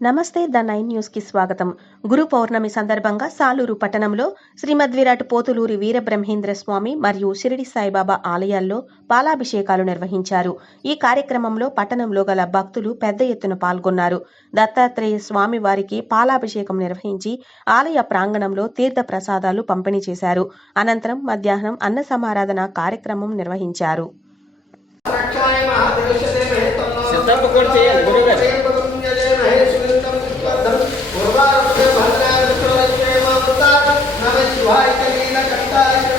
నమస్తే the nine న్యూస్కి స్వాగతం. గురు పౌర్ణమి సందర్భంగా సాలూరు పట్టణంలో శ్రీమద్ విరాట్ పోతులూరి వీరబ్రహ్మేంద్ర స్వామి మరియు షిరిడి సాయిబాబా ఆలయాల్లో పాలాభిషేకాలు నిర్వహించారు. ఈ కార్యక్రమంలో పట్టణంలో గల భక్తులు పెద్ద ఎత్తున పాల్గొన్నారు. దత్తాత్రేయ స్వామి వారికి పాలాభిషేకం నిర్వహించి ఆలయ ప్రాంగణంలో తీర్థ ప్రసాదాలు పంపిణీ చేశారు. అనంతరం మధ్యాహ్నం అన్న సమారాధన కార్యక్రమం నిర్వహించారు. Fortaleza.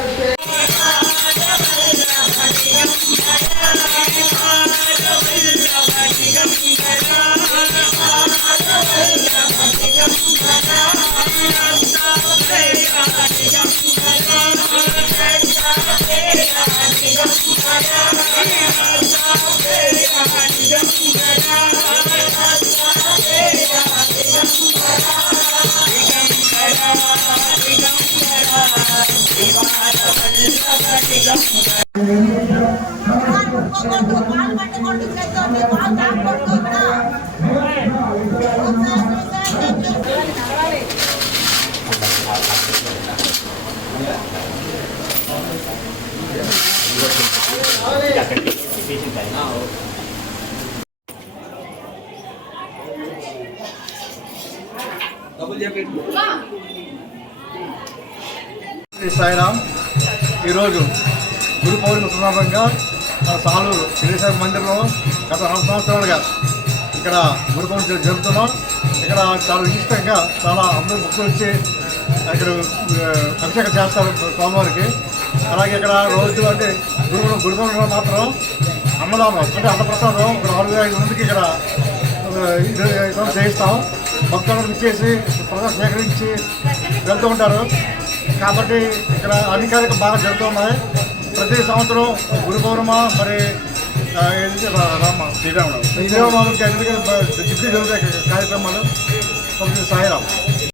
సాయిరామ్ ఈరోజు గురు పౌర్ణమి సందర్భంగా సాలూరు శ్రీసాయి మందిరంలో గత రెండు సంవత్సరాలుగా ఇక్కడ గురు పౌర్ణమి జరుపుతున్నాం. ఇక్కడ చాలా విశిష్టంగా చాలా అందరూ భక్తులు వచ్చి ఇక్కడ అభిషేకం చేస్తారు స్వామివారికి. అలాగే ఇక్కడ రోజు అంటే గురు గురు పౌర్ణమిలో మాత్రం అన్నదానం అంటే అన్నప్రసాదం ఒక నాలుగు ఐదు మందికి ఇక్కడ చేయిస్తాం. భక్తులను ఇచ్చేసి ప్రజలు సేకరించి వెళ్తూ ఉంటారు. కాబట్టి ఇక్కడ అధికారిక బాగా జరుగుతున్నాయి ప్రతి సంవత్సరం గురు పౌర్ణమ మరి ఆ, ఏంటి రామ శ్రీరామనవమి. శ్రీరామనవమికి అన్ని డిగ్రీ జరుగుతాయి కార్యక్రమాలు. సాయిరామ్